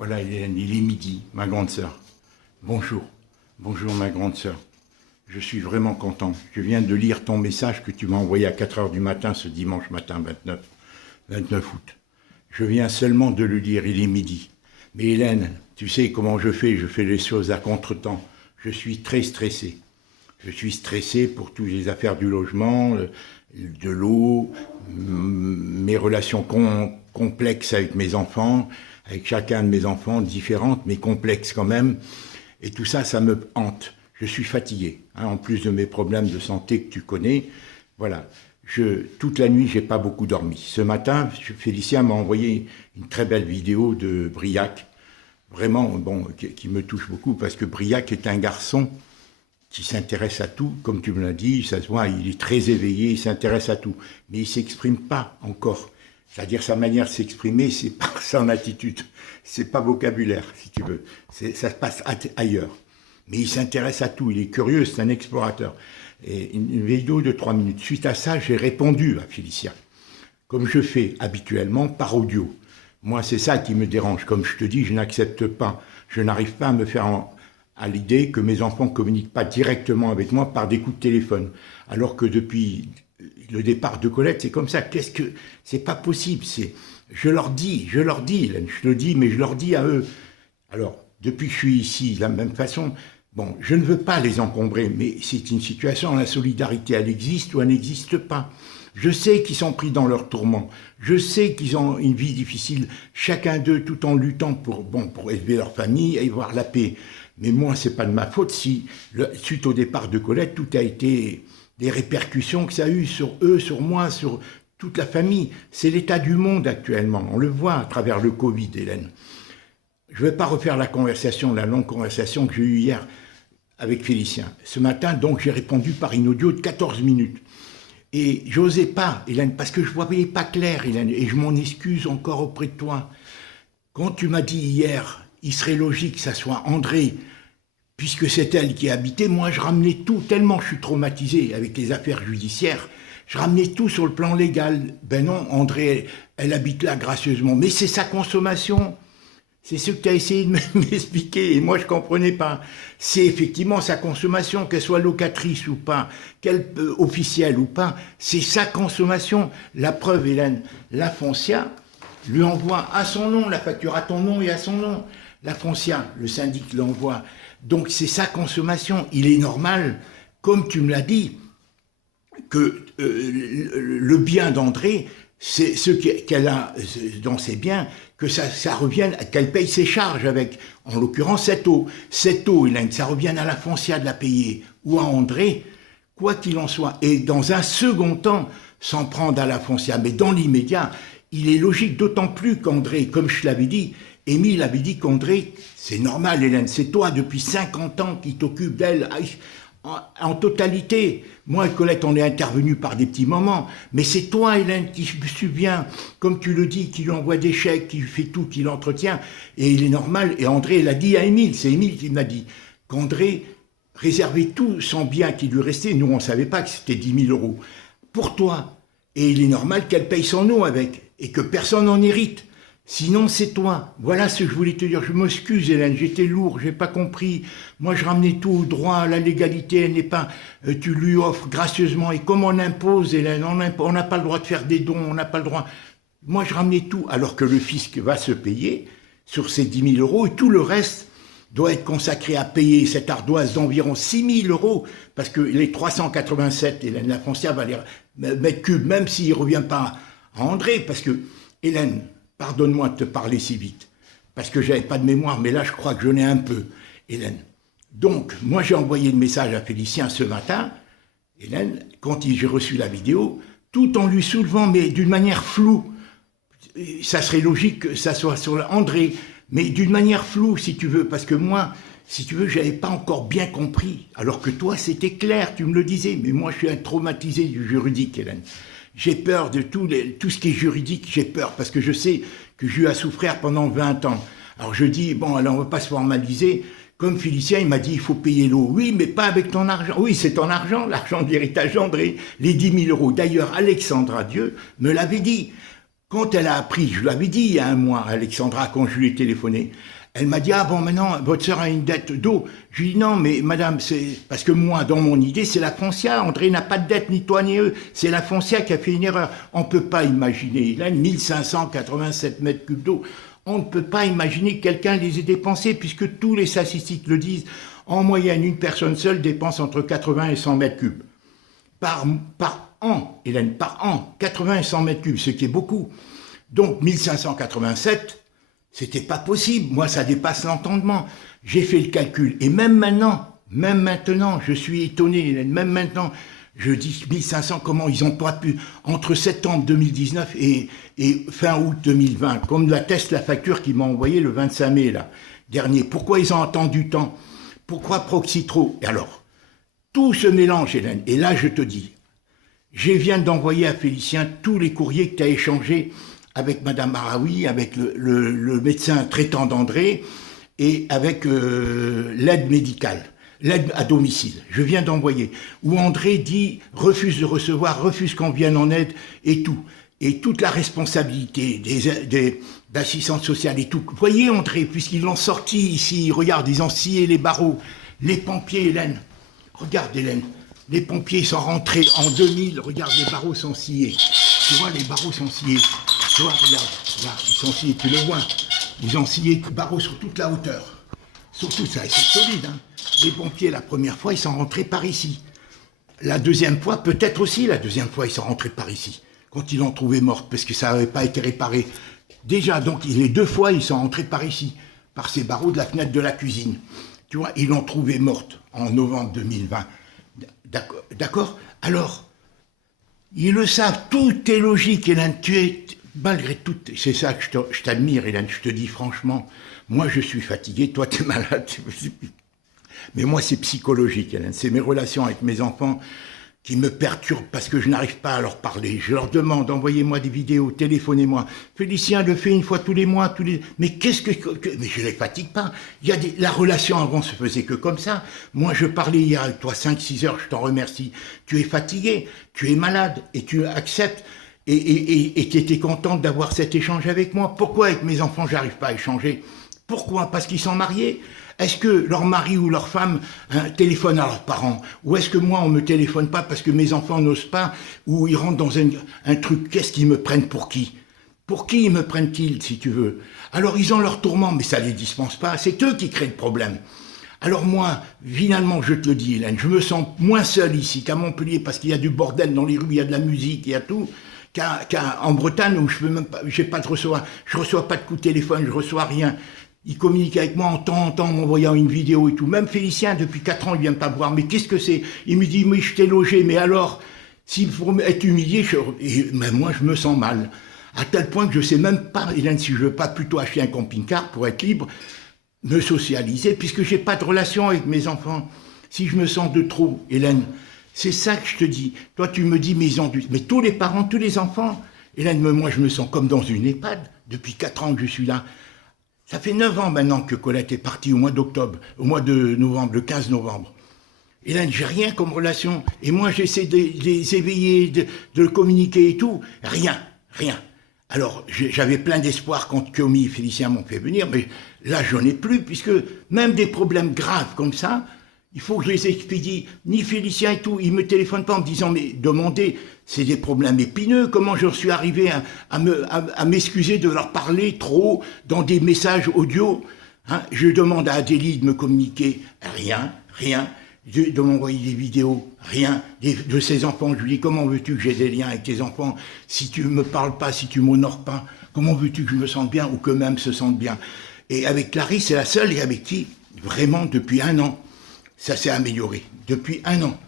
Voilà, Hélène, il est midi, ma grande sœur. Bonjour, bonjour ma grande sœur. Je suis vraiment content. Je viens de lire ton message que tu m'as envoyé à 4 heures du matin, ce dimanche matin 29 août. Je viens seulement de le lire, il est midi. Mais Hélène, tu sais comment je fais les choses à contre-temps. Je suis très stressé. Je suis stressé pour toutes les affaires du logement, de l'eau, mes relations complexes avec mes enfants, avec chacun de mes enfants, différentes, mais complexes quand même. Et tout ça, ça me hante. Je suis fatigué, hein, en plus de mes problèmes de santé que tu connais. Voilà. Toute la nuit, j'ai pas beaucoup dormi. Ce matin, Félicien m'a envoyé une très belle vidéo de Briac, vraiment, bon, qui me touche beaucoup, parce que Briac est un garçon qui s'intéresse à tout, comme tu me l'as dit, ça se voit, il est très éveillé, il s'intéresse à tout, mais il s'exprime pas encore. C'est-à-dire sa manière de s'exprimer, c'est pas son attitude, c'est pas vocabulaire, si tu veux, ça se passe ailleurs. Mais il s'intéresse à tout, il est curieux, c'est un explorateur. Et une vidéo de 3 minutes. Suite à ça, j'ai répondu à Félicien, comme je fais habituellement par audio. Moi, c'est ça qui me dérange. Comme je te dis, je n'accepte pas, je n'arrive pas à me faire à l'idée que mes enfants ne communiquent pas directement avec moi par des coups de téléphone. Alors que depuis le départ de Colette, c'est comme ça. C'est pas possible. Je leur dis, Hélène, je le dis, mais je leur dis à eux. Alors, depuis que je suis ici, de la même façon, bon, je ne veux pas les encombrer, mais c'est une situation, la solidarité, elle existe ou elle n'existe pas. Je sais qu'ils sont pris dans leur tourment. Je sais qu'ils ont une vie difficile, chacun d'eux, tout en luttant pour élever leur famille et voir la paix. Mais moi, c'est pas de ma faute si, suite au départ de Colette, tout a été des répercussions que ça a eu sur eux, sur moi, sur toute la famille. C'est l'état du monde actuellement. On le voit à travers le Covid, Hélène. Je ne vais pas refaire la longue conversation que j'ai eue hier avec Félicien. Ce matin, donc, j'ai répondu par une audio de 14 minutes. Et j'osais pas, Hélène, parce que je ne voyais pas clair, Hélène, et je m'en excuse encore auprès de toi. Quand tu m'as dit hier, il serait logique que ça soit André, puisque c'est elle qui habitait, moi je ramenais tout, tellement je suis traumatisé avec les affaires judiciaires, je ramenais tout sur le plan légal. Ben non, André, elle habite là gracieusement, mais c'est sa consommation. C'est ce que tu as essayé de m'expliquer, et moi je ne comprenais pas. C'est effectivement sa consommation, qu'elle soit locatrice ou pas, qu'elle officielle ou pas, c'est sa consommation. La preuve, Hélène, la Foncia lui envoie à son nom, la facture à ton nom et à son nom. La Foncia, le syndic l'envoie. Donc c'est sa consommation. Il est normal, comme tu me l'as dit, que le bien d'André, c'est ce qu'elle a dans ses biens, que ça revienne, qu'elle paye ses charges avec, en l'occurrence, cette eau. Cette eau, Hélène, ça revienne à la Foncia de la payer, ou à André, quoi qu'il en soit. Et dans un second temps, s'en prendre à la Foncia. Mais dans l'immédiat, il est logique, d'autant plus qu'André, comme je l'avais dit, Émile avait dit qu'André, c'est normal, Hélène, c'est toi depuis 50 ans qui t'occupes d'elle en totalité. Moi et Colette, on est intervenus par des petits moments, mais c'est toi, Hélène, qui subvient, comme tu le dis, qui lui envoie des chèques, qui fait tout, qui l'entretient, et il est normal, et André l'a dit à Émile, c'est Émile qui m'a dit, qu'André réservait tout son bien qui lui restait, nous on ne savait pas que c'était 10 000 € pour toi, et il est normal qu'elle paye son eau avec, et que personne n'en hérite. Sinon, c'est toi. Voilà ce que je voulais te dire. Je m'excuse, Hélène, j'étais lourd, j'ai pas compris. Moi, je ramenais tout au droit, la légalité, elle n'est pas... tu lui offres gracieusement. Et comme on impose, Hélène, on n'a pas le droit de faire des dons, on n'a pas le droit... Moi, je ramenais tout, alors que le fisc va se payer sur ces 10 000 € et tout le reste doit être consacré à payer cette ardoise d'environ 6 000 €, parce que les 387, Hélène, la Foncia va les mettre cube, même s'il ne revient pas à André, parce que, Hélène... Pardonne-moi de te parler si vite, parce que je n'avais pas de mémoire, mais là, je crois que j'en ai un peu, Hélène. Donc, moi, j'ai envoyé le message à Félicien ce matin, Hélène, quand j'ai reçu la vidéo, tout en lui soulevant, mais d'une manière floue. Ça serait logique que ça soit sur André, mais d'une manière floue, si tu veux, parce que moi, si tu veux, je n'avais pas encore bien compris, alors que toi, c'était clair, tu me le disais, mais moi, je suis un traumatisé du juridique, Hélène. J'ai peur de tout ce qui est juridique, j'ai peur, parce que je sais que j'ai eu à souffrir pendant 20 ans. Alors je dis, bon, alors on ne va pas se formaliser. Comme Félicien, il m'a dit, il faut payer l'eau. Oui, mais pas avec ton argent. Oui, c'est ton argent, l'argent de l'héritage d'André, les 10 000 €. D'ailleurs, Alexandra Dieu me l'avait dit. Quand elle a appris, je l'avais dit il y a un mois, Alexandra, quand je lui ai téléphoné, elle m'a dit, ah bon, maintenant, votre sœur a une dette d'eau. Je lui ai dit, non, mais madame, c'est... Parce que moi, dans mon idée, c'est la foncière. André n'a pas de dette, ni toi, ni eux. C'est la foncière qui a fait une erreur. On ne peut pas imaginer. Il a 1587 mètres cubes d'eau. On ne peut pas imaginer que quelqu'un les ait dépensés, puisque tous les statistiques le disent. En moyenne, une personne seule dépense entre 80 et 100 mètres cubes. Par an, Hélène, par an, 80 et 100 mètres cubes, ce qui est beaucoup. Donc, 1587... c'était pas possible. Moi, ça dépasse l'entendement. J'ai fait le calcul. Et même maintenant, je suis étonné. Même maintenant, je dis 1500, comment ils n'ont pas pu, entre septembre 2019 et fin août 2020, comme l'atteste la facture qu'ils m'ont envoyée le 25 mai, là, dernier. Pourquoi ils ont attendu tant? Pourquoi Proxitro? Et alors, tout se mélange, Hélène. Et là, je te dis, je viens d'envoyer à Félicien tous les courriers que tu as échangés avec Madame Maraoui, avec le médecin traitant d'André et avec l'aide médicale, l'aide à domicile. Je viens d'envoyer, où André dit, refuse de recevoir, refuse qu'on vienne en aide et tout. Et toute la responsabilité d'assistance sociale et tout. Vous voyez André, puisqu'ils l'ont sorti ici, regarde, ils ont scié les barreaux. Les pompiers, Hélène, regarde Hélène, les pompiers sont rentrés en 2000, regarde, les barreaux sont sciés. Tu vois, les barreaux sont sciés. Tu vois, regarde, là, ils sont sciés, tu le vois. Ils ont scié barreaux sur toute la hauteur. Surtout ça, c'est solide. Hein. Les pompiers, la première fois, ils sont rentrés par ici. La deuxième fois, peut-être aussi, la deuxième fois, ils sont rentrés par ici. Quand ils l'ont trouvée morte, parce que ça n'avait pas été réparé. Déjà, donc, les deux fois, ils sont rentrés par ici, par ces barreaux de la fenêtre de la cuisine. Tu vois, ils l'ont trouvée morte en novembre 2020. D'accord? Alors, ils le savent, tout est logique, Hélène, tu es... Malgré tout, c'est ça que je t'admire, Hélène, je te dis franchement, moi je suis fatigué, toi tu es malade, mais moi c'est psychologique, Hélène, c'est mes relations avec mes enfants qui me perturbent parce que je n'arrive pas à leur parler. Je leur demande, envoyez-moi des vidéos, téléphonez-moi. Félicien le fait une fois tous les mois, mais qu'est-ce que... Mais je ne les fatigue pas. La relation avant se faisait que comme ça. Moi je parlais hier avec toi 5-6 heures, je t'en remercie. Tu es fatigué, tu es malade et tu acceptes. Et tu étais contente d'avoir cet échange avec moi. Pourquoi avec mes enfants, j'arrive pas à échanger? Pourquoi? Parce qu'ils sont mariés? Est-ce que leur mari ou leur femme téléphone à leurs parents? Ou est-ce que moi, on me téléphone pas parce que mes enfants n'osent pas? Ou ils rentrent dans un truc, qu'est-ce qu'ils me prennent pour qui? Pour qui ils me prennent-ils, si tu veux? Alors, ils ont leur tourment, mais ça les dispense pas. C'est eux qui créent le problème. Alors moi, finalement, je te le dis, Hélène, je me sens moins seul ici qu'à Montpellier parce qu'il y a du bordel dans les rues, il y a de la musique, il y a tout. En Bretagne où je peux même pas, je reçois pas de coup de téléphone, je reçois rien. Il communique avec moi en temps en m'envoyant une vidéo et tout. Même Félicien, depuis 4 ans, il vient pas me voir. Mais qu'est-ce que c'est? Il me dit, mais je t'ai logé, mais alors, s'il faut être humilié, mais moi je me sens mal. À tel point que je sais même pas, Hélène, si je veux pas plutôt acheter un camping-car pour être libre, me socialiser, puisque j'ai pas de relation avec mes enfants. Si je me sens de trop, Hélène, c'est ça que je te dis. Toi, tu me dis, mais tous les parents, tous les enfants. Hélène, moi, je me sens comme dans une EHPAD. Depuis 4 ans que je suis là. Ça fait 9 ans maintenant que Colette est partie au mois d'octobre, au mois de novembre, le 15 novembre. Hélène, j'ai rien comme relation. Et moi, j'essaie de les éveiller, de communiquer et tout. Rien. Alors, j'avais plein d'espoir quand Kiomi et Félicien m'ont fait venir, mais là, j'en ai plus, puisque même des problèmes graves comme ça, il faut que je les expédie, ni Félicien et tout, ils me téléphonent pas en me disant, mais demandez, c'est des problèmes épineux, comment j'en suis arrivé à m'excuser de leur parler trop dans des messages audio, hein? Je demande à Adélie de me communiquer, rien, de m'envoyer des vidéos, rien, de ses enfants, je lui dis, comment veux-tu que j'ai des liens avec tes enfants, si tu me parles pas, si tu m'honores pas, comment veux-tu que je me sente bien, ou qu'eux-mêmes se sentent bien? Et avec Clarisse, c'est la seule, et avec qui, vraiment, depuis 1 an, ça s'est amélioré, depuis 1 an,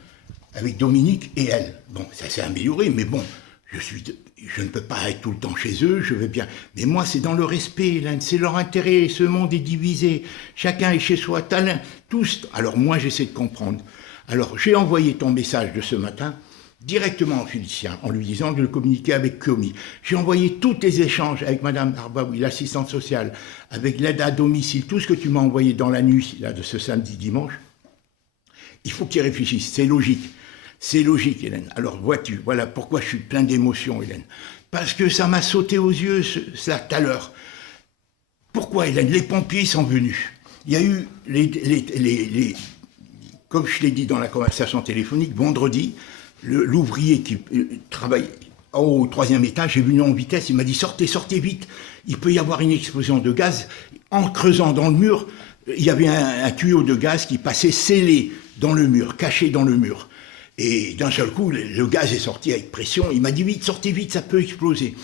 avec Dominique et elle. Bon, ça s'est amélioré, mais bon, je ne peux pas être tout le temps chez eux, je veux bien. Mais moi, c'est dans le respect, c'est leur intérêt, ce monde est divisé, chacun est chez soi, tous. Alors moi, j'essaie de comprendre. Alors, j'ai envoyé ton message de ce matin directement à Félicien, en lui disant de le communiquer avec Kiomi. J'ai envoyé tous tes échanges avec Madame Arbaoui, l'assistante sociale, avec l'aide à domicile, tout ce que tu m'as envoyé dans la nuit là, de ce samedi-dimanche. Il faut qu'ils réfléchissent, c'est logique, Hélène. Alors vois-tu, voilà pourquoi je suis plein d'émotions, Hélène. Parce que ça m'a sauté aux yeux, ça, tout à l'heure. Pourquoi, Hélène? Les pompiers sont venus. Il y a eu, comme je l'ai dit dans la conversation téléphonique, vendredi, l'ouvrier qui travaille au 3e étage est venu en vitesse, il m'a dit sortez, sortez vite, il peut y avoir une explosion de gaz. En creusant dans le mur, il y avait un tuyau de gaz qui passait scellé dans le mur, caché dans le mur. Et d'un seul coup, le gaz est sorti avec pression. Il m'a dit vite, sortez vite, ça peut exploser.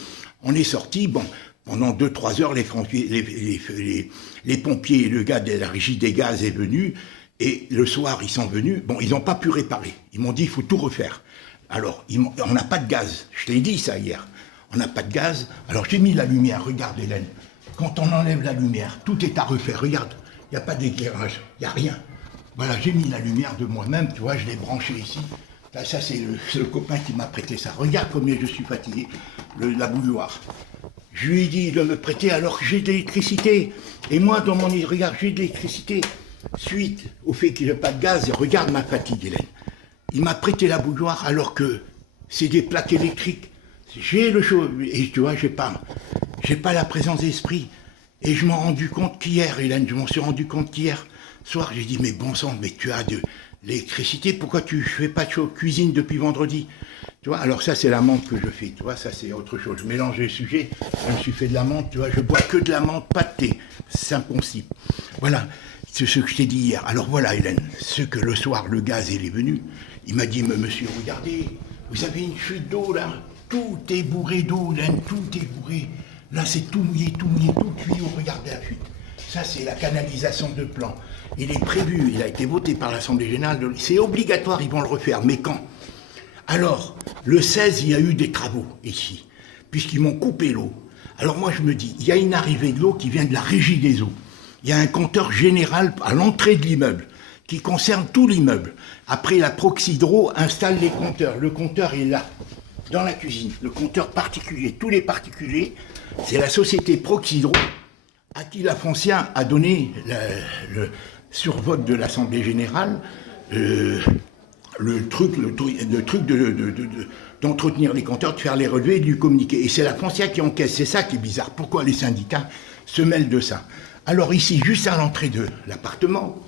On est sorti, bon, pendant 2-3 heures, les pompiers et le gars de la régie des gaz est venu. Et le soir, ils sont venus. Bon, ils n'ont pas pu réparer. Ils m'ont dit, il faut tout refaire. Alors, on n'a pas de gaz. Je l'ai dit ça hier. On n'a pas de gaz. Alors, j'ai mis la lumière. Regarde, Hélène. Quand on enlève la lumière, tout est à refaire. Regarde, il n'y a pas d'éclairage. Il n'y a rien. Voilà, j'ai mis la lumière de moi-même, tu vois, je l'ai branché ici. Là, ça, c'est le copain qui m'a prêté ça. Regarde combien je suis fatigué, la bouilloire. Je lui ai dit de me prêter alors que j'ai de l'électricité. Et moi, dans mon lit, regarde, j'ai de l'électricité. Suite au fait qu'il n'y a pas de gaz, regarde ma fatigue, Hélène. Il m'a prêté la bouilloire alors que c'est des plaques électriques. J'ai le chaud, et tu vois, j'ai pas la présence d'esprit. Et je m'en suis rendu compte qu'hier, Hélène, soir, j'ai dit, mais bon sang, mais tu as de l'électricité, pourquoi tu fais pas de cuisine depuis vendredi? Tu vois, alors ça, c'est la menthe que je fais, tu vois, ça, c'est autre chose. Je mélange les sujets, je me suis fait de la menthe, tu vois, je bois que de la menthe, pas de thé. C'est impossible. Voilà, c'est ce que je t'ai dit hier. Alors voilà, Hélène, ce que le soir, le gaz, il est venu, il m'a dit, mais monsieur, regardez, vous avez une fuite d'eau, là, tout est bourré d'eau, Hélène, tout est bourré. Là, c'est tout mouillé, tout tuyau, regardez la fuite. Ça, c'est la canalisation de plan. Il est prévu, il a été voté par l'Assemblée générale. C'est obligatoire, ils vont le refaire. Mais quand? Alors, le 16, il y a eu des travaux ici, puisqu'ils m'ont coupé l'eau. Alors moi, je me dis, il y a une arrivée de l'eau qui vient de la régie des eaux. Il y a un compteur général à l'entrée de l'immeuble, qui concerne tout l'immeuble. Après, la Proxydro installe les compteurs. Le compteur est là, dans la cuisine. Le compteur particulier, tous les particuliers, c'est la société Proxydro, à qui la Foncia a donné, sur vote de l'Assemblée générale, le truc d'entretenir les compteurs, de faire les relevés et de lui communiquer. Et c'est la Foncia qui encaisse. C'est ça qui est bizarre. Pourquoi les syndicats se mêlent de ça? Alors ici, juste à l'entrée de l'appartement,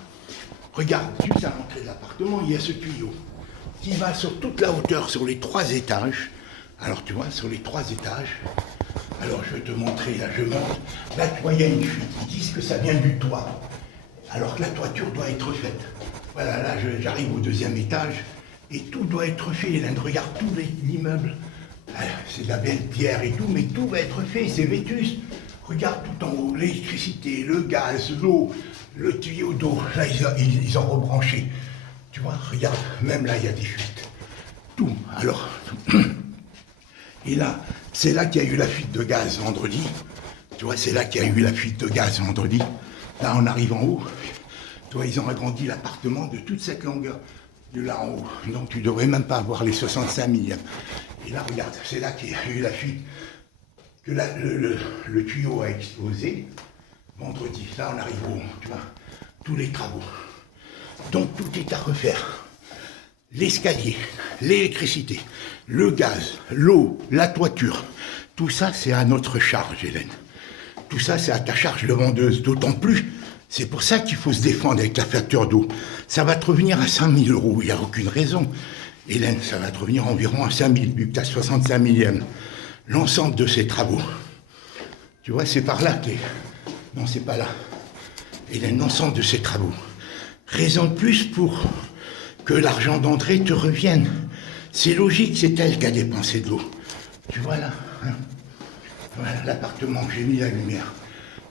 regarde, juste à l'entrée de l'appartement, il y a ce tuyau qui va sur toute la hauteur, sur les 3 étages. Alors tu vois, sur les 3 étages, alors je vais te montrer, là je monte, là tu vois il y a une fuite, ils disent que ça vient du toit, alors que la toiture doit être faite. Voilà, là j'arrive au 2e étage, et tout doit être fait, Hélène, regarde tout l'immeuble, c'est de la belle pierre et tout, mais tout va être fait, c'est vétuste. Regarde tout en haut, l'électricité, le gaz, l'eau, le tuyau d'eau, là ils ont rebranché. Tu vois, regarde, même là il y a des fuites. Tout, alors... Et là, c'est là qu'il y a eu la fuite de gaz vendredi. Tu vois, c'est là qu'il y a eu la fuite de gaz vendredi. Là, on arrive en haut. Tu vois, ils ont agrandi l'appartement de toute cette longueur, de là en haut. Donc, tu devrais même pas avoir les 65 millièmes. Et là, regarde, c'est là qu'il y a eu la fuite. Que là, le tuyau a explosé vendredi. Là, on arrive au haut, tu vois, tous les travaux. Donc, tout est à refaire. L'escalier, l'électricité, le gaz, l'eau, la toiture, tout ça c'est à notre charge, Hélène. Tout ça c'est à ta charge de vendeuse, d'autant plus, c'est pour ça qu'il faut se défendre avec la facture d'eau. Ça va te revenir à 5 000 €, il n'y a aucune raison. Hélène, ça va te revenir environ à 5 000, vu que tu as 65 millièmes. L'ensemble de ces travaux. Tu vois, c'est par là que... Non, c'est pas là. Hélène, l'ensemble de ces travaux. Raison de plus pour... que l'argent d'André te revienne. C'est logique, c'est elle qui a dépensé de l'eau. Tu vois là, hein? Voilà l'appartement, j'ai mis la lumière.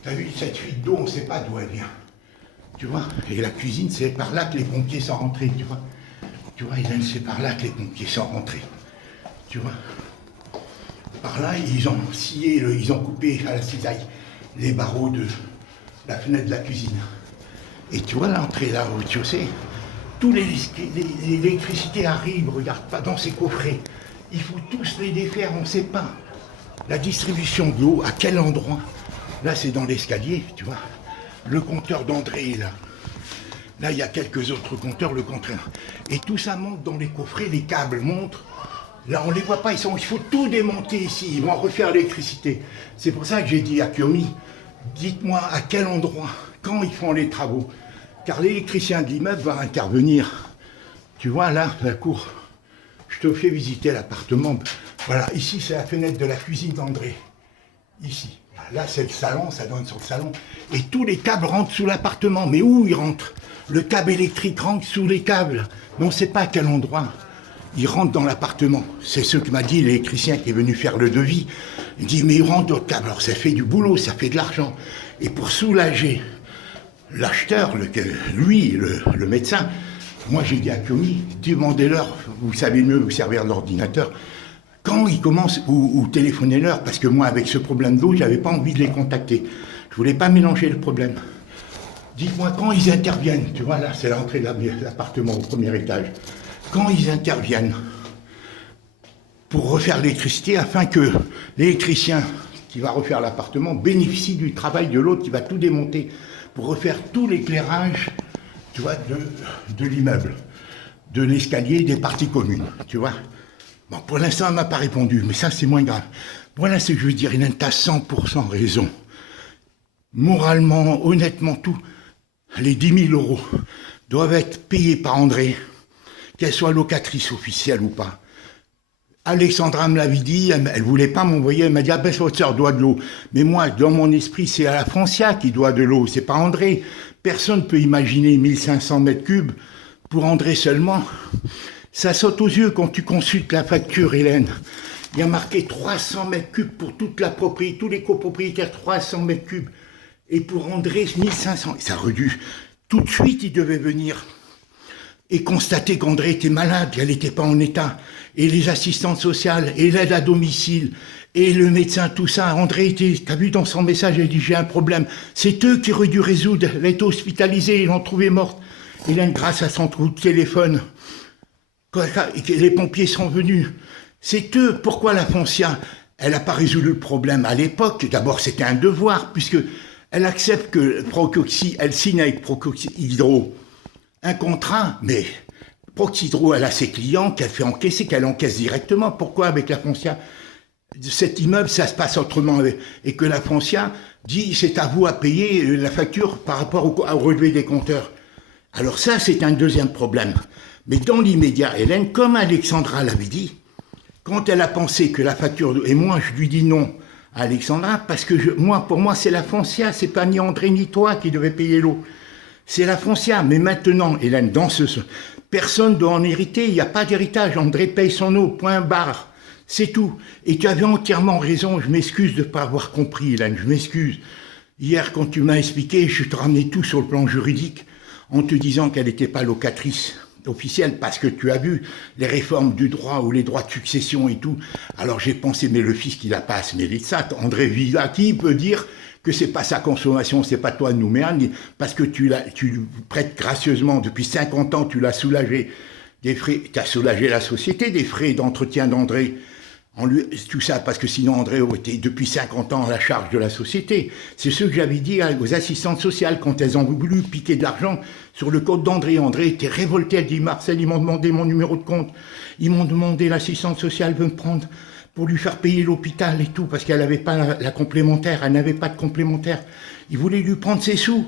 T'as vu cette fuite d'eau, on ne sait pas d'où elle vient. Tu vois, et la cuisine, c'est par là que les pompiers sont rentrés, tu vois. Tu vois, Hélène, c'est par là que les pompiers sont rentrés. Tu vois. Par là, ils ont scié, ils ont coupé à la cisaille les barreaux de la fenêtre de la cuisine. Et tu vois l'entrée là au rez-de-chaussée, tous l'électricité arrive, regarde pas dans ces coffrets. Il faut tous les défaire, on ne sait pas. La distribution de l'eau, à quel endroit? Là, c'est dans l'escalier, tu vois. Le compteur d'André est là. Là, il y a quelques autres compteurs, le compteur. Et tout ça monte dans les coffrets, les câbles montrent. Là, on ne les voit pas, il faut tout démonter ici, ils vont refaire l'électricité. C'est pour ça que j'ai dit à Kiomi, dites-moi à quel endroit, quand ils font les travaux. Car l'électricien de l'immeuble va intervenir. Tu vois là, la cour, je te fais visiter l'appartement. Voilà, ici c'est la fenêtre de la cuisine d'André. Ici. Là c'est le salon, ça donne sur le salon. Et tous les câbles rentrent sous l'appartement. Mais où ils rentrent? Le câble électrique rentre sous les câbles. Mais on ne sait pas à quel endroit. Il rentre dans l'appartement. C'est ce que m'a dit l'électricien qui est venu faire le devis. Il dit, mais il rentre d'autres câbles. Alors ça fait du boulot, ça fait de l'argent. Et pour soulager l'acheteur, lui, le médecin, moi j'ai dit à Kiomi, demandez-leur, vous savez mieux vous servir de l'ordinateur, quand ils commencent, ou téléphonez-leur, parce que moi avec ce problème d'eau, j'avais pas envie de les contacter. Je voulais pas mélanger le problème. Dites-moi quand ils interviennent, tu vois là c'est l'entrée de l'appartement au premier étage, quand ils interviennent pour refaire l'électricité afin que l'électricien qui va refaire l'appartement bénéficie du travail de l'autre qui va tout démonter pour refaire tout l'éclairage, tu vois, de l'immeuble, de l'escalier, des parties communes, tu vois. Bon, pour l'instant, elle ne m'a pas répondu, mais ça, c'est moins grave. Voilà ce que je veux dire, Hélène, tu as 100% raison. Moralement, honnêtement, tout, les 10 000 € doivent être payés par André, qu'elle soit locatrice officielle ou pas. Alexandra me l'avait dit, elle ne voulait pas m'envoyer, elle m'a dit « Ah ben, votre sœur doit de l'eau ». Mais moi, dans mon esprit, c'est à la Foncia qui doit de l'eau, c'est pas André. Personne ne peut imaginer 1500 mètres cubes pour André seulement. Ça saute aux yeux quand tu consultes la facture, Hélène. Il y a marqué 300 mètres cubes pour toute la propriété, tous les copropriétaires, 300 mètres cubes. Et pour André, 1500. Ça aurait dû... Tout de suite, il devait venir et constater qu'André était malade, qu'elle n'était pas en état. Et les assistantes sociales, et l'aide à domicile, et le médecin, tout ça. André était, t'as vu dans son message, elle dit, j'ai un problème. C'est eux qui auraient dû résoudre. Elle a été hospitalisée, ils l'ont trouvée morte. Hélène, grâce à son coup de téléphone, les pompiers sont venus. C'est eux. Pourquoi la Foncia, elle n'a pas résolu le problème à l'époque? D'abord, c'était un devoir, puisque elle accepte que Procoxy, elle signe avec Procoxy Hydro un contrat, mais Proxydro, elle a ses clients qu'elle fait encaisser, qu'elle encaisse directement. Pourquoi avec la Foncia, cet immeuble, ça se passe autrement, et que la Foncia dit c'est à vous à payer la facture par rapport au relevé des compteurs. Alors ça, c'est un deuxième problème. Mais dans l'immédiat, Hélène, comme Alexandra l'avait dit, quand elle a pensé que la facture... Et moi, je lui dis non à Alexandra, parce que pour moi, c'est la Foncia, c'est pas ni André ni toi qui devait payer l'eau. C'est la Foncia. Mais maintenant, Hélène, personne ne doit en hériter, il n'y a pas d'héritage. André paye son eau, point barre. C'est tout. Et tu avais entièrement raison, je m'excuse de ne pas avoir compris, Hélène, je m'excuse. Hier, quand tu m'as expliqué, je te ramenais tout sur le plan juridique, en te disant qu'elle n'était pas locatrice officielle, parce que tu as vu les réformes du droit ou les droits de succession et tout. Alors j'ai pensé, mais le fils qui n'a pas à se mêler de ça, André Villa, qui peut dire que c'est pas sa consommation, c'est pas toi de nous merde, parce que tu prêtes gracieusement, depuis 50 ans, tu l'as soulagé des frais, tu as soulagé la société des frais d'entretien d'André. Tout ça parce que sinon André aurait été depuis 50 ans à la charge de la société. C'est ce que j'avais dit aux assistantes sociales quand elles ont voulu piquer de l'argent sur le compte d'André. André était révolté, elle dit Marcel, ils m'ont demandé mon numéro de compte, ils m'ont demandé, l'assistante sociale veut me prendre pour lui faire payer l'hôpital et tout, parce qu'elle n'avait pas la complémentaire, elle n'avait pas de complémentaire. Ils voulaient lui prendre ses sous.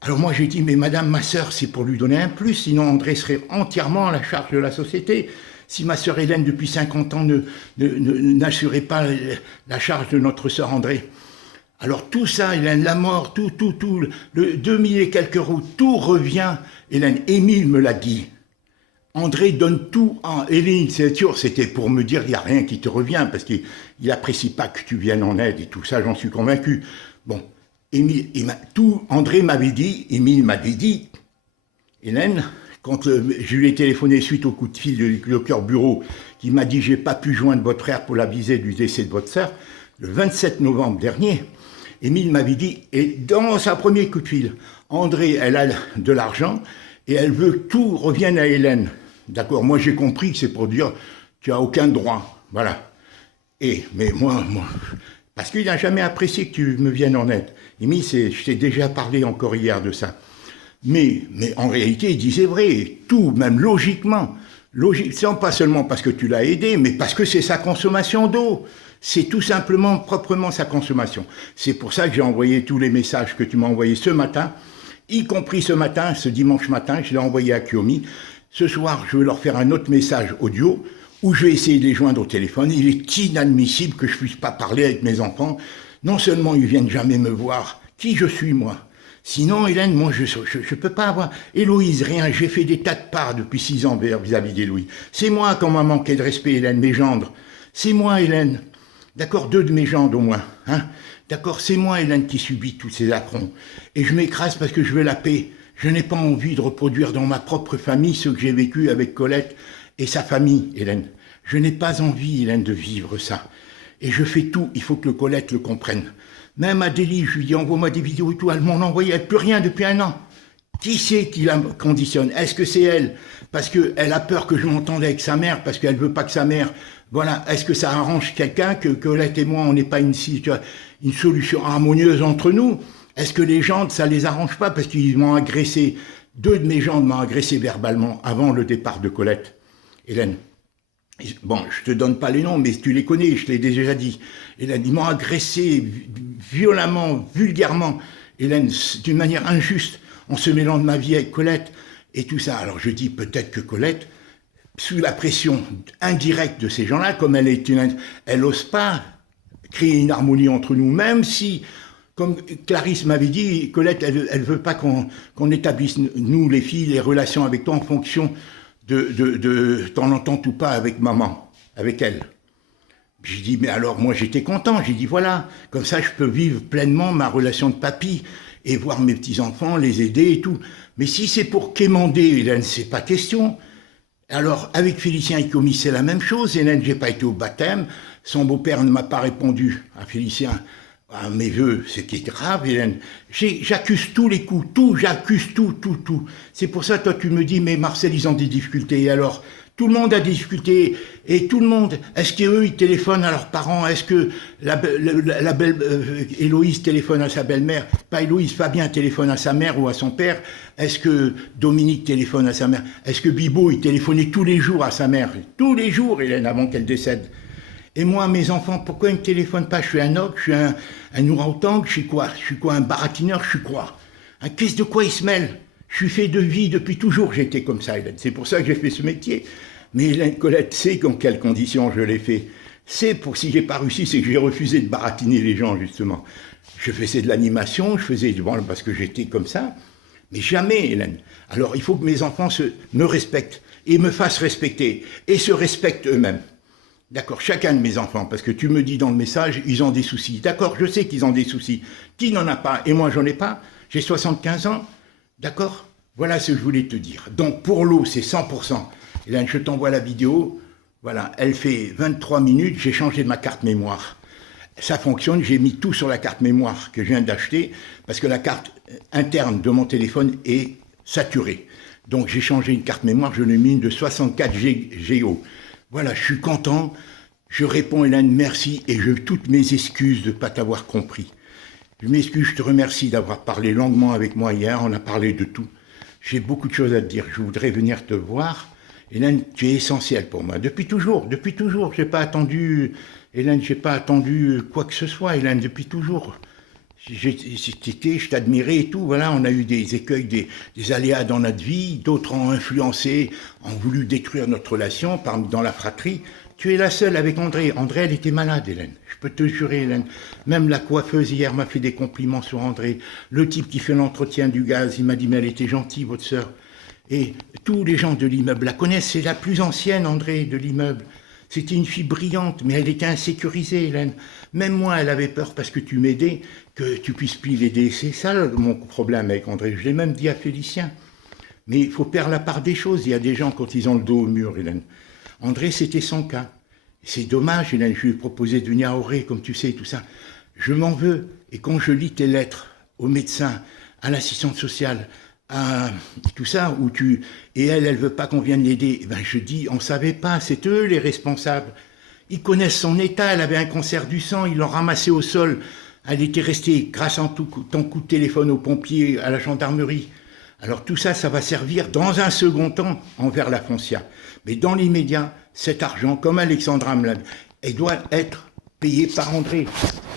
Alors moi j'ai dit, mais madame, ma sœur, c'est pour lui donner un plus, sinon André serait entièrement à la charge de la société. Si ma sœur Hélène, depuis 50 ans, n'assurait pas la charge de notre sœur André. Alors tout ça, Hélène, la mort, tout, le 2000 et quelques euros, tout revient. Hélène, Émile me l'a dit. André donne tout à Hélène, c'est sûr, c'était pour me dire, il n'y a rien qui te revient, parce qu'il n'apprécie pas que tu viennes en aide et tout ça, j'en suis convaincu. Bon, Émile, André m'avait dit, Émile m'avait dit, Hélène, quand je lui ai téléphoné suite au coup de fil du docteur Bureau, qui m'a dit, j'ai pas pu joindre votre frère pour l'aviser du décès de votre sœur, le 27 novembre dernier, Émile m'avait dit, et dans sa premier coup de fil, André, elle a de l'argent, et elle veut que tout revienne à Hélène. D'accord, moi j'ai compris que c'est pour dire, tu as aucun droit, voilà. Mais moi, parce qu'il n'a jamais apprécié que tu me viennes en aide. Émile, je t'ai déjà parlé encore hier de ça. Mais en réalité, il disait vrai, tout, même logiquement, pas seulement parce que tu l'as aidé, mais parce que c'est sa consommation d'eau. C'est tout simplement, proprement sa consommation. C'est pour ça que j'ai envoyé tous les messages que tu m'as envoyés ce matin, y compris ce matin, ce dimanche matin, je l'ai envoyé à Kiomi. Ce soir, je vais leur faire un autre message audio où je vais essayer de les joindre au téléphone. Il est inadmissible que je ne puisse pas parler avec mes enfants. Non seulement ils viennent jamais me voir, qui je suis moi. Sinon, Hélène, moi, je ne peux pas avoir... Héloïse, rien, j'ai fait des tas de parts depuis 6 ans vis-à-vis d'Héloïse. C'est moi qui m'a manqué de respect, Hélène, mes gendres. C'est moi, Hélène. D'accord, 2 de mes gendres au moins. Hein. D'accord, c'est moi, Hélène, qui subit tous ces affronts. Et je m'écrase parce que je veux la paix. Je n'ai pas envie de reproduire dans ma propre famille ce que j'ai vécu avec Colette et sa famille, Hélène. Je n'ai pas envie, Hélène, de vivre ça. Et je fais tout, il faut que Colette le comprenne. Même Adélie, je lui dis, envoie-moi des vidéos et tout, elle m'en envoie, elle plus rien depuis 1 an. Qui c'est qui la conditionne? Est-ce que c'est elle? Parce qu'elle a peur que je m'entende avec sa mère, parce qu'elle veut pas que sa mère... Voilà, est-ce que ça arrange quelqu'un que Colette et moi, on n'ait pas une solution harmonieuse entre nous? Est-ce que les gens, ça les arrange pas? Parce qu'ils m'ont agressé, 2 de mes gens m'ont agressé verbalement avant le départ de Colette. Hélène. Bon, je te donne pas les noms, mais tu les connais, je l'ai déjà dit. Hélène, ils m'ont agressé violemment, vulgairement, Hélène, d'une manière injuste, en se mêlant de ma vie avec Colette et tout ça. Alors je dis peut-être que Colette, sous la pression indirecte de ces gens-là, comme elle n'ose pas créer une harmonie entre nous, même si, comme Clarisse m'avait dit, Colette, elle veut pas qu'on établisse, nous les filles, les relations avec toi en fonction de t'en entends ou pas avec maman, avec elle. J'ai dit, mais alors moi j'étais content, j'ai dit voilà, comme ça je peux vivre pleinement ma relation de papy et voir mes petits-enfants, les aider et tout. Mais si c'est pour quémander, Hélène, c'est pas question. Alors avec Félicien et Kiomi, c'est la même chose, Hélène, j'ai pas été au baptême, son beau-père ne m'a pas répondu à Félicien, à mes vœux, c'est qui est grave, Hélène. J'accuse tous les coups, j'accuse tout. C'est pour ça, toi, tu me dis, mais Marcel, ils ont des difficultés. Et alors, tout le monde a des difficultés. Et tout le monde, est-ce qu'eux, ils téléphonent à leurs parents? Est-ce que Héloïse téléphone à sa belle-mère? Pas Héloïse, Fabien téléphone à sa mère ou à son père? Est-ce que Dominique téléphone à sa mère? Est-ce que Bibo, il téléphonait tous les jours à sa mère? Tous les jours, Hélène, avant qu'elle décède. Et moi, mes enfants, pourquoi ils ne me téléphonent pas? Je suis un ogre, je suis un orang-outang, je suis quoi? Un baratineur, je suis quoi? Qu'est-ce de quoi ils se mêlent? Je suis fait de vie depuis toujours, j'ai été comme ça, Hélène. C'est pour ça que j'ai fait ce métier. Mais Hélène Colette sait dans quelles conditions je l'ai fait. C'est pour si j'ai pas réussi, c'est que j'ai refusé de baratiner les gens, justement. Je faisais de l'animation, je faisais bon, parce que j'étais comme ça. Mais jamais, Hélène. Alors, il faut que mes enfants me respectent et me fassent respecter et se respectent eux-mêmes. D'accord, chacun de mes enfants, parce que tu me dis dans le message, ils ont des soucis. D'accord, je sais qu'ils ont des soucis. Qui n'en a pas? Et moi, j'en ai pas. J'ai 75 ans. D'accord? Voilà ce que je voulais te dire. Donc, pour l'eau, c'est 100%. Et là, je t'envoie la vidéo. Voilà, elle fait 23 minutes. J'ai changé ma carte mémoire. Ça fonctionne. J'ai mis tout sur la carte mémoire que je viens d'acheter, parce que la carte interne de mon téléphone est saturée. Donc, j'ai changé une carte mémoire. Je l'ai mis une de 64 Go. Voilà, je suis content, je réponds Hélène, merci, et je toutes mes excuses de ne pas t'avoir compris. Je m'excuse, je te remercie d'avoir parlé longuement avec moi hier, on a parlé de tout. J'ai beaucoup de choses à te dire, je voudrais venir te voir. Hélène, tu es essentielle pour moi, depuis toujours, j'ai pas attendu, Hélène, j'ai pas attendu quoi que ce soit, Hélène, depuis toujours. Je t'admirais et tout, voilà, on a eu des écueils, des aléas dans notre vie, d'autres ont influencé, ont voulu détruire notre relation dans la fratrie. Tu es la seule avec André. André, elle était malade, Hélène. Je peux te jurer, Hélène. Même la coiffeuse hier m'a fait des compliments sur André. Le type qui fait l'entretien du gaz, il m'a dit, mais elle était gentille, votre sœur. Et tous les gens de l'immeuble la connaissent, c'est la plus ancienne, André, de l'immeuble. C'était une fille brillante, mais elle était insécurisée, Hélène. Même moi, elle avait peur parce que tu m'aidais, que tu puisses plus l'aider. C'est ça mon problème avec André. Je l'ai même dit à Félicien. Mais il faut faire la part des choses. Il y a des gens, quand ils ont le dos au mur, Hélène. André, c'était son cas. C'est dommage, Hélène. Je lui ai proposé de venir à Auré, comme tu sais, tout ça. Je m'en veux. Et quand je lis tes lettres au médecin, à l'assistante sociale, à tout ça, et elle veut pas qu'on vienne l'aider, ben je dis, on savait pas, c'est eux les responsables. Ils connaissent son état, elle avait un cancer du sang, ils l'ont ramassée au sol, elle était restée, grâce à ton coup de téléphone aux pompiers, à la gendarmerie, Alors tout ça, ça va servir dans un second temps envers la foncière. Mais dans l'immédiat, cet argent, comme Alexandra me l'a dit, il doit être payé par André,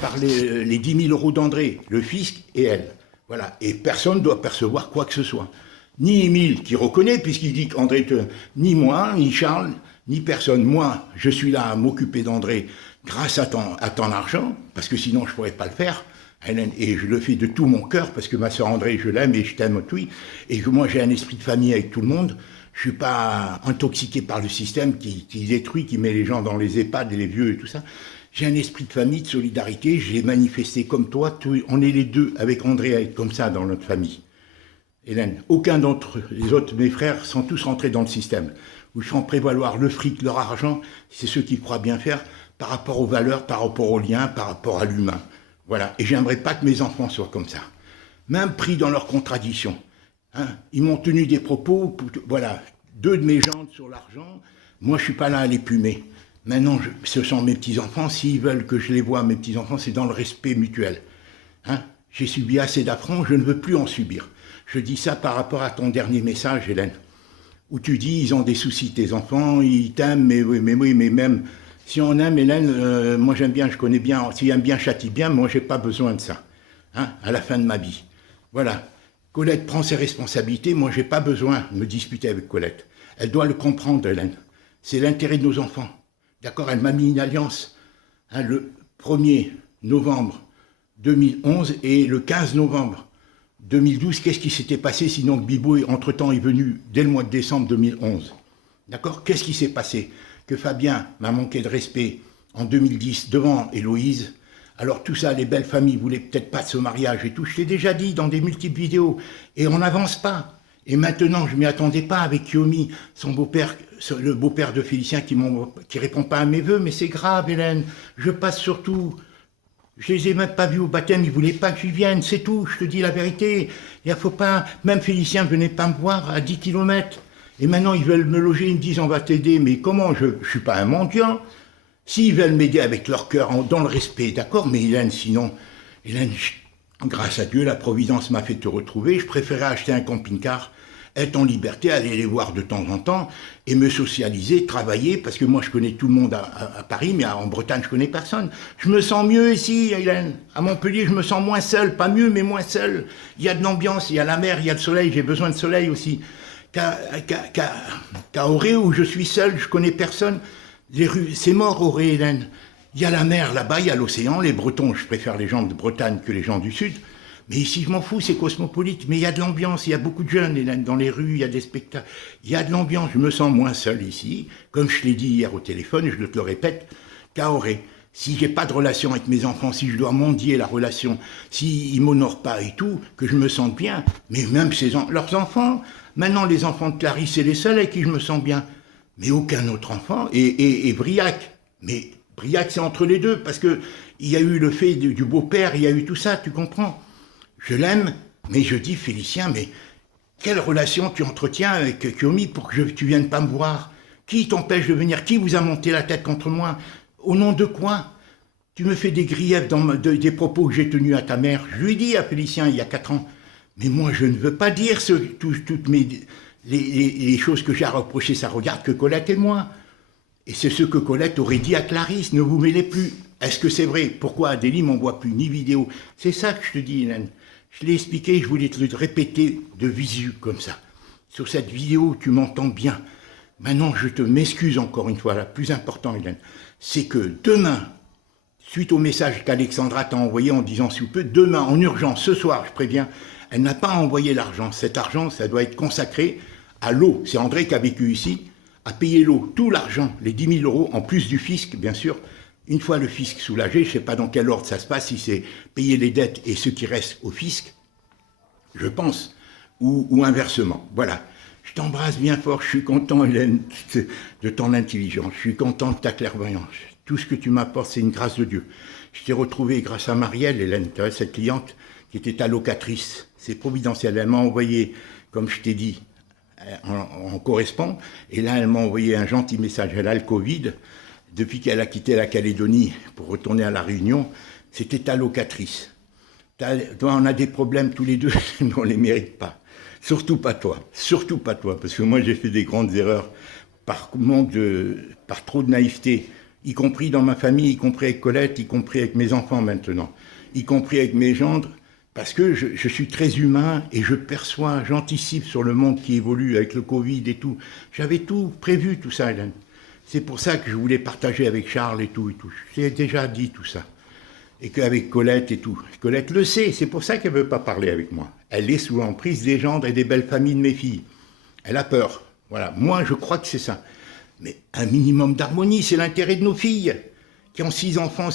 par les 10 000 euros d'André, le fisc et elle. Voilà. Et personne ne doit percevoir quoi que ce soit. Ni Émile, qui reconnaît, puisqu'il dit qu'André, ni moi, ni Charles, ni personne. Moi, je suis là à m'occuper d'André grâce à ton argent, parce que sinon je ne pourrais pas le faire. Hélène, et je le fais de tout mon cœur, parce que ma sœur André, je l'aime et je t'aime, oui. Et que moi, j'ai un esprit de famille avec tout le monde. Je ne suis pas intoxiqué par le système qui détruit, qui met les gens dans les EHPAD et les vieux et tout ça. J'ai un esprit de famille, de solidarité. J'ai manifesté comme toi. On est les deux avec André à être comme ça dans notre famille. Hélène, aucun d'entre les autres, mes frères, sont tous rentrés dans le système, où ils font prévaloir le fric, leur argent, c'est ceux qui croient bien faire, par rapport aux valeurs, par rapport aux liens, par rapport à l'humain. Voilà, et j'aimerais pas que mes enfants soient comme ça. Même pris dans leurs contradictions. Hein, ils m'ont tenu des propos, voilà, 2 de mes gendres sur l'argent, moi je suis pas là à les plumer. Maintenant, ce sont mes petits-enfants, s'ils veulent que je les voie, mes petits-enfants, c'est dans le respect mutuel. Hein, j'ai subi assez d'affronts, je ne veux plus en subir. Je dis ça par rapport à ton dernier message, Hélène, où tu dis, ils ont des soucis, tes enfants, ils t'aiment, mais même, si on aime, Hélène, moi j'aime bien, je connais bien, s'il aime bien, châtie bien, moi j'ai pas besoin de ça, hein, à la fin de ma vie. Voilà, Colette prend ses responsabilités, moi j'ai pas besoin de me disputer avec Colette. Elle doit le comprendre, Hélène, c'est l'intérêt de nos enfants. D'accord, elle m'a mis une alliance, hein, le 1er novembre 2011 et le 15 novembre 2012, qu'est-ce qui s'était passé sinon que Bibo, entre-temps, est venu dès le mois de décembre 2011. D'accord? Qu'est-ce qui s'est passé? Que Fabien m'a manqué de respect en 2010 devant Héloïse. Alors tout ça, les belles familles voulaient peut-être pas de ce mariage et tout. Je t'ai déjà dit dans des multiples vidéos. Et on n'avance pas. Et maintenant, je ne m'y attendais pas avec Kiyomi, son beau-père, le beau-père de Félicien qui répond pas à mes vœux. Mais c'est grave, Hélène. Je passe surtout... Je les ai même pas vus au baptême, ils voulaient pas que j'y vienne, c'est tout, je te dis la vérité. Il faut pas, même Félicien venait pas me voir à 10 km. Et maintenant ils veulent me loger, ils me disent on va t'aider, mais comment, je suis pas un mendiant. S'ils veulent m'aider avec leur cœur, dans le respect, d'accord, mais Hélène, sinon, Hélène, grâce à Dieu, la Providence m'a fait te retrouver, je préférais acheter un camping-car, être en liberté, aller les voir de temps en temps, et me socialiser, travailler, parce que moi je connais tout le monde à Paris, mais en Bretagne je connais personne. Je me sens mieux ici, Hélène. À Montpellier, je me sens moins seul, pas mieux, mais moins seul. Il y a de l'ambiance, il y a la mer, il y a le soleil, j'ai besoin de soleil aussi. Qu'à Auray, où je suis seul, je connais personne. Les rues, c'est mort Auray, Hélène. Il y a la mer là-bas, il y a l'océan, les Bretons, je préfère les gens de Bretagne que les gens du Sud. Mais ici, je m'en fous, c'est cosmopolite. Mais il y a de l'ambiance, il y a beaucoup de jeunes, Hélène, dans les rues, il y a des spectacles. Il y a de l'ambiance, je me sens moins seul ici. Comme je l'ai dit hier au téléphone, je te le répète, qu'à Auray. Si j'ai pas de relation avec mes enfants, si je dois mendier la relation, s'ils m'honorent pas et tout, que je me sente bien, mais même leurs enfants, maintenant les enfants de Clarisse, c'est les seuls avec qui je me sens bien. Mais aucun autre enfant, et Briac. Mais Briac, c'est entre les deux, parce que il y a eu le fait du beau-père, il y a eu tout ça, tu comprends? Je l'aime, mais je dis, Félicien, mais quelle relation tu entretiens avec Kiyomi pour que tu viennes pas me voir? Qui t'empêche de venir? Qui vous a monté la tête contre moi? Au nom de quoi? Tu me fais des griefs des propos que j'ai tenus à ta mère. Je lui ai dit à Félicien il y a 4 ans, mais moi je ne veux pas dire toutes les choses que j'ai à reprocher, ça regarde que Colette et moi. Et c'est ce que Colette aurait dit à Clarisse, ne vous mêlez plus. Est-ce que c'est vrai? Pourquoi Adélie m'envoie plus ni vidéo? C'est ça que je te dis, Hélène. Je l'ai expliqué, je voulais te le répéter de visu, comme ça. Sur cette vidéo, tu m'entends bien. Maintenant, je te m'excuse encore une fois, la plus importante, Hélène, c'est que demain, suite au message qu'Alexandra t'a envoyé en disant s'il vous plaît, demain, en urgence, ce soir, je préviens, elle n'a pas envoyé l'argent. Cet argent, ça doit être consacré à l'eau. C'est André qui a vécu ici, à payer l'eau, tout l'argent, les 10 000 euros, en plus du fisc, bien sûr. Une fois le fisc soulagé, je ne sais pas dans quel ordre ça se passe, si c'est payer les dettes et ce qui reste au fisc, je pense, ou inversement. Voilà. Je t'embrasse bien fort, je suis content, Hélène, de ton intelligence, je suis content de ta clairvoyance. Tout ce que tu m'apportes, c'est une grâce de Dieu. Je t'ai retrouvé grâce à Marielle, Hélène, tu vois, cette cliente qui était allocatrice. C'est providentiel. Elle m'a envoyé, comme je t'ai dit, on correspond, et là, elle m'a envoyé un gentil message. Elle a le Covid. Depuis qu'elle a quitté la Calédonie pour retourner à La Réunion, c'était allocatrice. On a des problèmes tous les deux, mais on ne les mérite pas. Surtout pas toi, parce que moi j'ai fait des grandes erreurs par trop de naïveté, y compris dans ma famille, y compris avec Colette, y compris avec mes enfants maintenant, y compris avec mes gendres, parce que je suis très humain et je perçois, j'anticipe sur le monde qui évolue avec le Covid et tout. J'avais tout prévu, tout ça, Hélène. C'est pour ça que je voulais partager avec Charles et tout. J'ai déjà dit tout ça. Et qu'avec Colette et tout. Colette le sait, c'est pour ça qu'elle ne veut pas parler avec moi. Elle est sous l'emprise des gendres et des belles familles de mes filles. Elle a peur. Voilà, moi je crois que c'est ça. Mais un minimum d'harmonie, c'est l'intérêt de nos filles, qui ont 6 enfants,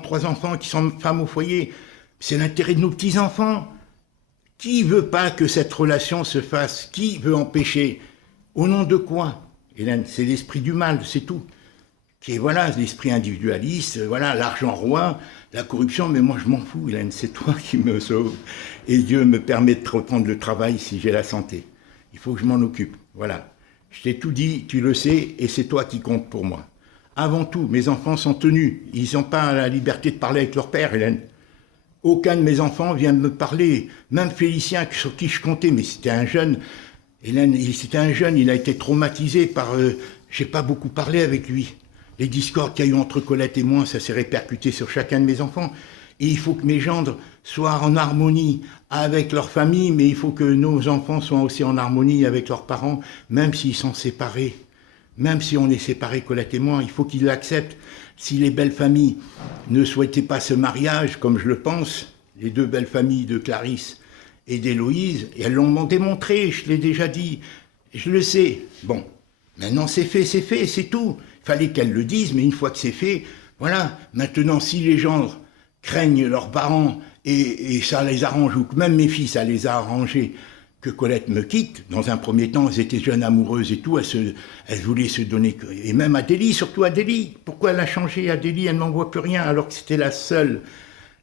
3 enfants, qui sont femmes au foyer. C'est l'intérêt de nos petits-enfants. Qui veut pas que cette relation se fasse? Qui veut empêcher? Au nom de quoi? Hélène, c'est l'esprit du mal, c'est tout. Qui est, voilà, l'esprit individualiste, voilà, l'argent roi, la corruption, mais moi je m'en fous, Hélène, c'est toi qui me sauve. Et Dieu me permet de reprendre le travail si j'ai la santé. Il faut que je m'en occupe, voilà. Je t'ai tout dit, tu le sais, et c'est toi qui compte pour moi. Avant tout, mes enfants sont tenus, ils n'ont pas la liberté de parler avec leur père, Hélène. Aucun de mes enfants vient de me parler, même Félicien, sur qui je comptais, mais c'était un jeune, Hélène, c'était un jeune, il a été traumatisé par... j'ai pas beaucoup parlé avec lui. Les discordes qu'il y a eu entre Colette et moi, ça s'est répercuté sur chacun de mes enfants. Et il faut que mes gendres soient en harmonie avec leur famille, mais il faut que nos enfants soient aussi en harmonie avec leurs parents, même s'ils sont séparés. Même si on est séparés, Colette et moi, il faut qu'ils l'acceptent. Si les belles familles ne souhaitaient pas ce mariage, comme je le pense, les 2 belles familles de Clarisse et d'Héloïse, et elles l'ont démontré, je l'ai déjà dit, je le sais. Bon, maintenant c'est fait, c'est tout. Il fallait qu'elles le disent, mais une fois que c'est fait, voilà. Maintenant, si les gendres craignent leurs parents et ça les arrange, ou que même mes filles, ça les a arrangés, que Colette me quitte, dans un premier temps, elles étaient jeunes amoureuses et tout, elles voulaient se donner, et même Adélie, surtout Adélie. Pourquoi elle a changé, Adélie, elle n'envoie plus rien, alors que c'était la seule.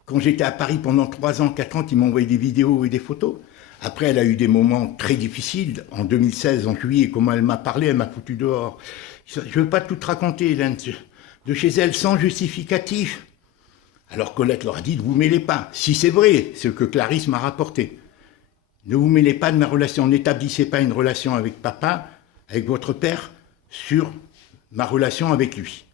Quand j'étais à Paris pendant 3 ans, 4 ans, qui m'envoyait des vidéos et des photos. Après, elle a eu des moments très difficiles. En 2016, en juillet, comment elle m'a parlé, elle m'a foutu dehors. Je ne veux pas tout te raconter, Hélène, de chez elle, sans justificatif. Alors Colette leur a dit, ne vous mêlez pas. Si c'est vrai, ce que Clarisse m'a rapporté. Ne vous mêlez pas de ma relation. N'établissez pas une relation avec papa, avec votre père, sur ma relation avec lui.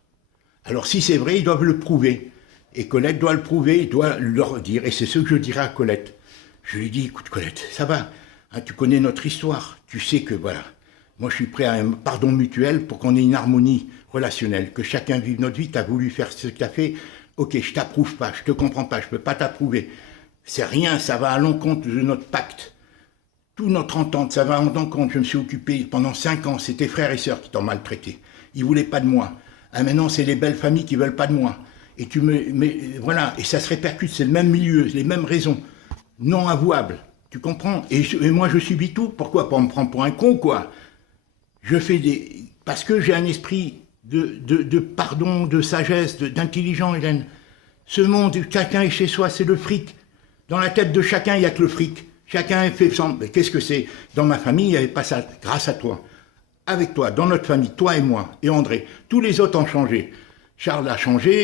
Alors si c'est vrai, ils doivent le prouver. Et Colette doit le prouver, il doit leur dire. Et c'est ce que je dirai à Colette. Je lui dis, écoute Colette, ça va, hein, tu connais notre histoire, tu sais que voilà, moi je suis prêt à un pardon mutuel pour qu'on ait une harmonie relationnelle, que chacun vive notre vie, tu as voulu faire ce que tu as fait, ok, je t'approuve pas, je te comprends pas, je peux pas t'approuver. C'est rien, ça va à l'encontre de notre pacte. Toute notre entente, ça va à l'encontre. Je me suis occupé pendant 5 ans, c'est tes frères et sœurs qui t'ont maltraité. Ils voulaient pas de moi. Ah, maintenant, c'est les belles familles qui veulent pas de moi. Et voilà, et ça se répercute, c'est le même milieu, les mêmes raisons. Non avouables, tu comprends? Et moi, je subis tout. Pourquoi? Pour me prendre pour un con, quoi. Je fais parce que j'ai un esprit de pardon, de sagesse, d'intelligent, Hélène. Ce monde, chacun est chez soi, c'est le fric. Dans la tête de chacun, il n'y a que le fric. Chacun fait sans... Mais qu'est-ce que c'est? Dans ma famille, il n'y avait pas ça. Grâce à toi. Avec toi, dans notre famille, toi et moi, et André. Tous les autres ont changé. Charles a changé.